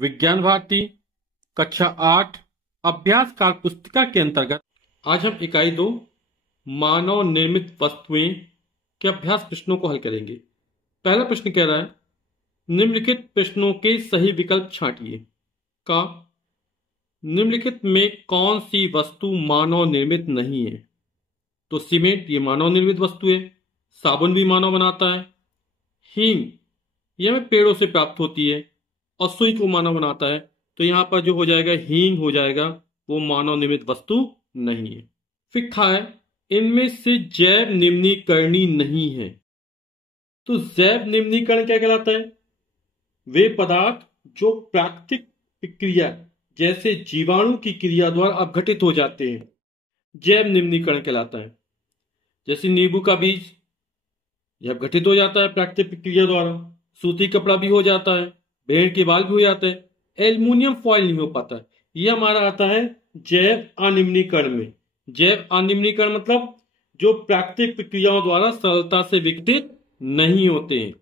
विज्ञान भारती कक्षा 8 अभ्यास काल पुस्तिका के अंतर्गत आज हम इकाई 2 मानव निर्मित वस्तुएं के अभ्यास प्रश्नों को हल करेंगे। पहला प्रश्न कह रहा है, निम्नलिखित प्रश्नों के सही विकल्प छांटिए। का निम्नलिखित में कौन सी वस्तु मानव निर्मित नहीं है? तो सीमेंट ये मानव निर्मित वस्तु है, साबुन भी मानव बनाता है, हींग यह हमें पेड़ों से प्राप्त होती है और सुई को मानव बनाता है। तो यहां पर जो हो जाएगा हींग हो जाएगा, वो मानव निर्मित वस्तु नहीं है। फिर खा है, इनमें से जैव निम्नीकरणीय नहीं है। तो जैव निम्नीकरण क्या कहलाता है? वे पदार्थ जो प्राकृतिक प्रक्रिया जैसे जीवाणु की क्रिया द्वारा अपघटित हो जाते हैं, जैव निम्नीकरण कहलाता है। जैसे नींबू का बीज यह अपघटित हो जाता है प्राकृतिक प्रक्रिया द्वारा, सूती कपड़ा भी हो जाता है, भेड़ के बाल भी हो जाते हैं, एल्युमिनियम फॉइल नहीं हो पाता है। यह हमारा आता है जैव अनिम्नीकरण में। जैव अनिम्नीकरण मतलब जो प्राकृतिक प्रक्रियाओं द्वारा सरलता से विघटित नहीं होते हैं,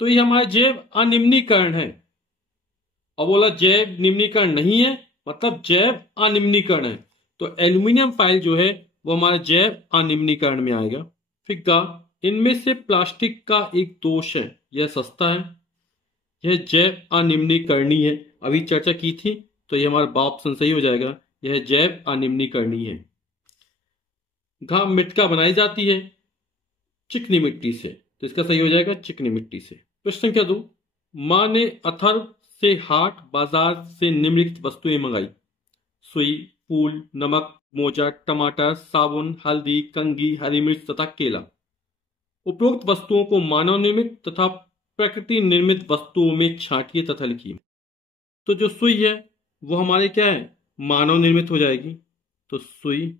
तो ये हमारा जैव अनिम्नीकरण है। और बोला जैव निम्नीकरण नहीं है मतलब जैव अनिम्नीकरण है, तो एल्युमिनियम फॉइल जो है वो हमारा जैव अनिम्नीकरण में आएगा। फिर का इनमें से प्लास्टिक का एक दोष है, यह सस्ता है, यह जैव अनिम्नीकरणीय है। अभी चर्चा की थी तो यह हमारा बा ऑप्शन सही हो जाएगा, यह जैव अनिम्नीकरणीय है। घा मिटका बनाई जाती है चिकनी मिट्टी से, तो इसका सही हो जाएगा चिकनी मिट्टी से। प्रश्न संख्या 2, मां ने अथर्व से हाट बाजार से निम्नलिखित वस्तुएं मंगाई। सुई, फूल, नमक, मोजा, टमाटर, साबुन, हल्दी, कंघी, हरी मिर्च तथा केला। उपरोक्त वस्तुओं को मानव निर्मित तथा प्रकृति निर्मित वस्तुओं में छांटिए तथा लिखिए। तो जो सुई है वो हमारे क्या है, मानव निर्मित हो जाएगी, तो सुई।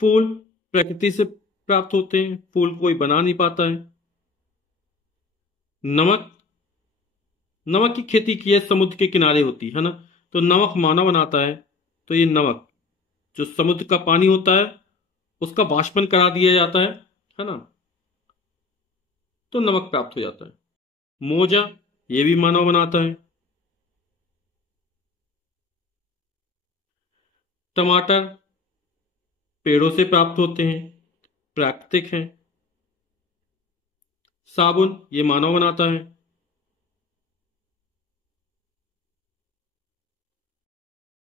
फूल प्रकृति से प्राप्त होते हैं, फूल कोई बना नहीं पाता है। नमक, नमक की खेती की है समुद्र के किनारे होती है ना, तो नमक मानव बनाता है, तो ये नमक जो समुद्र का पानी होता है उसका वाष्पन करा दिया जाता है ना, तो नमक प्राप्त हो जाता है। मोजा ये भी मानव बनाता है। टमाटर पेड़ों से प्राप्त होते हैं, प्राकृतिक हैं। साबुन ये मानव बनाता है।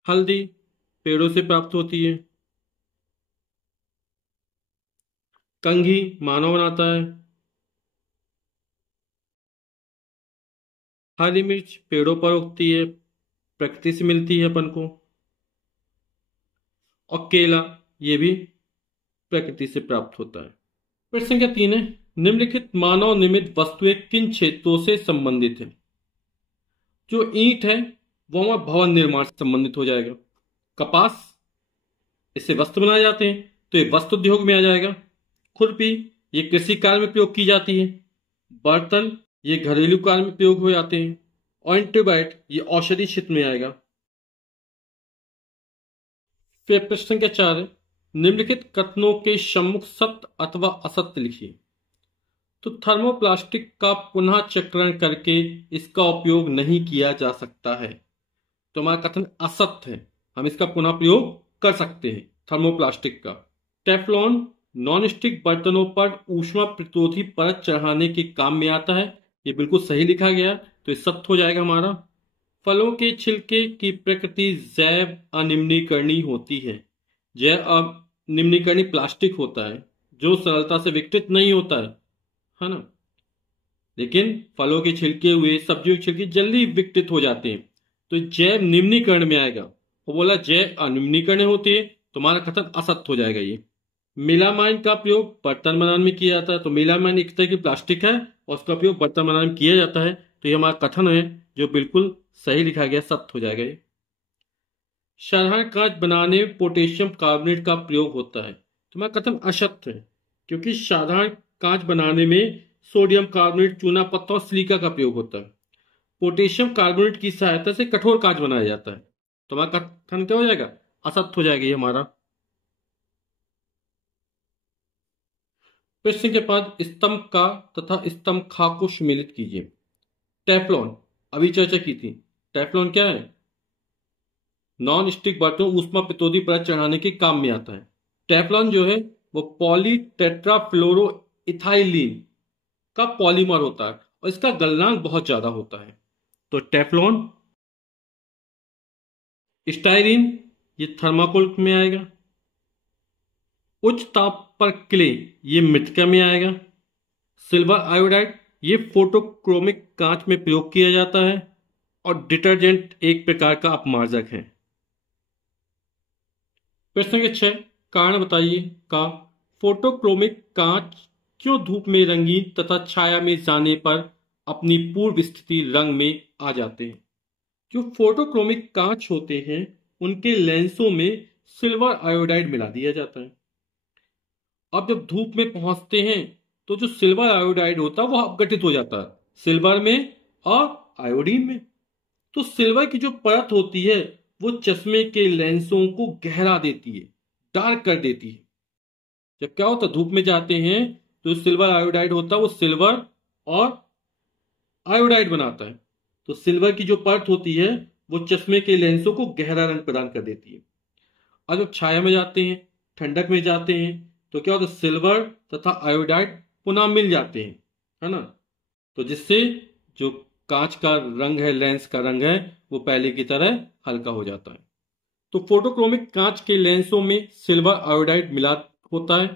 हल्दी पेड़ों से प्राप्त होती है। कंघी मानव बनाता है। हरी मिर्च पेड़ों पर उगती है, प्रकृति से मिलती है अपन को। और केला ये भी प्रकृति से प्राप्त होता है। प्रश्न संख्या 3 है, निम्नलिखित मानव निर्मित वस्तुएं किन क्षेत्रों से संबंधित है? जो ईंट है वो हमारा भवन निर्माण से संबंधित हो जाएगा। कपास इससे वस्त्र बनाए जाते हैं, तो ये वस्त्र उद्योग में आ जाएगा। खुरपी ये कृषि कार्य में प्रयोग की जाती है। बर्तन ये घरेलू कार्य में प्रयोग हो जाते हैं। और एंटीबायोट ये औषधि क्षेत्र में आएगा। फिर प्रश्न संख्या 4 है, निम्नलिखित कथनों के सम्मुख सत्य अथवा असत्य लिखिए। तो थर्मोप्लास्टिक का पुनः चक्रण करके इसका उपयोग नहीं किया जा सकता है, तो हमारा कथन असत्य है। हम इसका पुनः प्रयोग कर सकते हैं थर्मोप्लास्टिक का। टेफ्लॉन नॉनस्टिक बर्तनों पर ऊष्मा प्रतिरोधी परत चढ़ाने के काम में आता है, ये बिल्कुल सही लिखा गया, तो ये सत्य हो जाएगा हमारा। फलों के छिलके की प्रकृति जैव अनिम्नीकरणीय होती है। जैव अनिम्नीकरणीय प्लास्टिक होता है जो सरलता से विघटित नहीं होता है ना, लेकिन फलों के छिलके हुए सब्जियों के छिलके जल्दी विघटित हो जाते हैं, तो जैव निम्नीकरण में आएगा। वो बोला जैव अनिम्नीकरण होती है, तुम्हारा कथन असत्य हो जाएगा। ये मेलामाइन का प्रयोग बर्तन बनाने में किया जाता है, तो मेलामाइन एक तरह की प्लास्टिक है और उसका प्रयोग बर्तन बनाने में किया जाता है, तो ये हमारा कथन है जो बिल्कुल सही लिखा गया, सत्य हो जाएगा ये। साधारण कांच बनाने में पोटेशियम कार्बोनेट का प्रयोग होता है, तो हमारा कथन असत्य है, क्योंकि साधारण कांच बनाने में सोडियम कार्बोनेट, चूना पत्थर और सिलिका का प्रयोग होता है। पोटेशियम कार्बोनेट की सहायता से कठोर कांच बनाया जाता है, तो हमारा कथन क्या हो जाएगा, असत्य हो जाएगा ये हमारा। प्रश्न के बाद स्तंभ का तथा स्तंभ खा को सम्मिलित कीजिए। टेफ्लॉन अभी चर्चा की थी। टेफ्लॉन क्या है? नॉन स्टिक बर्तन ऊष्मा प्रतिरोधी परत चढ़ाने के काम में आता है। टेफ्लॉन जो है वो पॉली टेट्राफ्लोरो इथाइलिन का पॉलीमर होता है और इसका गलनांक बहुत ज्यादा होता है। तो टेफ्लॉन, स्टाइरिन ये थर्माकोल में आएगा, उच्च ताप पर क्ले ये मृतिका में आएगा, सिल्वर आयोडाइड ये फोटोक्रोमिक कांच में प्रयोग किया जाता है और डिटर्जेंट एक प्रकार का अपमार्जक है। प्रश्न संख्या 6, कारण बताइए का फोटोक्रोमिक कांच क्यों धूप में रंगीन तथा छाया में जाने पर अपनी पूर्व स्थिति रंग में आ जाते हैं? जो फोटोक्रोमिक कांच होते हैं उनके लेंसों में सिल्वर आयोडाइड मिला दिया जाता है। अब जब धूप में पहुंचते हैं तो जो सिल्वर आयोडाइड होता है वो अपघटित हो जाता है सिल्वर में और आयोडीन में। तो सिल्वर की जो परत होती है वो चश्मे के लेंसों को गहरा देती है, डार्क कर देती है। जब क्या होता है, धूप में जाते हैं तो सिल्वर आयोडाइड होता है वो सिल्वर और आयोडाइड बनाता है। तो सिल्वर की जो परत होती है वो चश्मे के लेंसों को गहरा रंग प्रदान कर देती है। और जब छाया में जाते हैं, ठंडक में जाते हैं तो क्या होता है, सिल्वर तथा आयोडाइड पुनः मिल जाते हैं, है ना। तो जिससे जो कांच का रंग है, लेंस का रंग है, वो पहले की तरह हल्का हो जाता है। तो फोटोक्रोमिक कांच के लेंसों में सिल्वर आयोडाइड मिला होता है।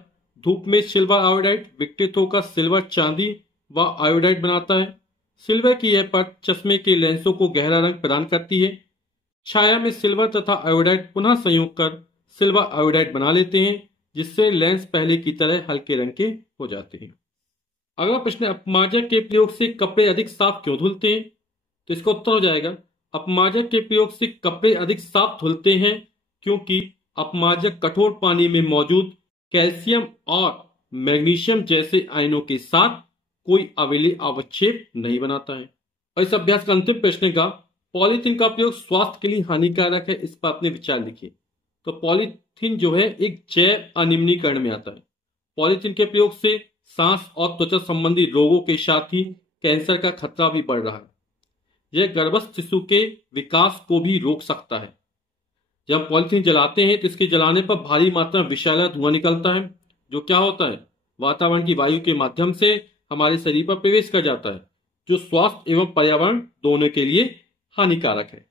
धूप में सिल्वर आयोडाइड विघटित होकर सिल्वर चांदी व आयोडाइड बनाता है। सिल्वर की यह परत चश्मे के लेंसों को गहरा रंग प्रदान करती है। छाया में सिल्वर तथा आयोडाइड पुनः संयोग कर सिल्वर आयोडाइड बना लेते हैं, जिससे लेंस पहले की तरह हल्के रंग के हो जाते हैं। अगला प्रश्न, अपमार्जक के प्रयोग से कपड़े अधिक साफ क्यों धुलते हैं? तो इसका उत्तर हो जाएगा, अपमार्जक के प्रयोग से कपड़े अधिक साफ धुलते हैं क्योंकि अपमार्जक कठोर पानी में मौजूद कैल्शियम और मैग्नीशियम जैसे आयनों के साथ कोई अविलीय अवक्षेप नहीं बनाता है। और इस अभ्यास का अंतिम प्रश्न का, पॉलीथीन का प्रयोग स्वास्थ्य के लिए हानिकारक है, इस पर अपने विचार लिखिए। तो पॉलीथीन जो है एक जैव अनिम्नीकरण में आता है। पॉलीथीन के प्रयोग से सांस और त्वचा संबंधी रोगों के साथ ही कैंसर का खतरा भी बढ़ रहा है। यह गर्भस्थ शिशु के विकास को भी रोक सकता है। जब पॉलीथीन जलाते हैं तो इसके जलाने पर भारी मात्रा में विषैला धुआं निकलता है, जो क्या होता है, वातावरण की वायु के माध्यम से हमारे शरीर पर प्रवेश कर जाता है, जो स्वास्थ्य एवं पर्यावरण दोनों के लिए हानिकारक है।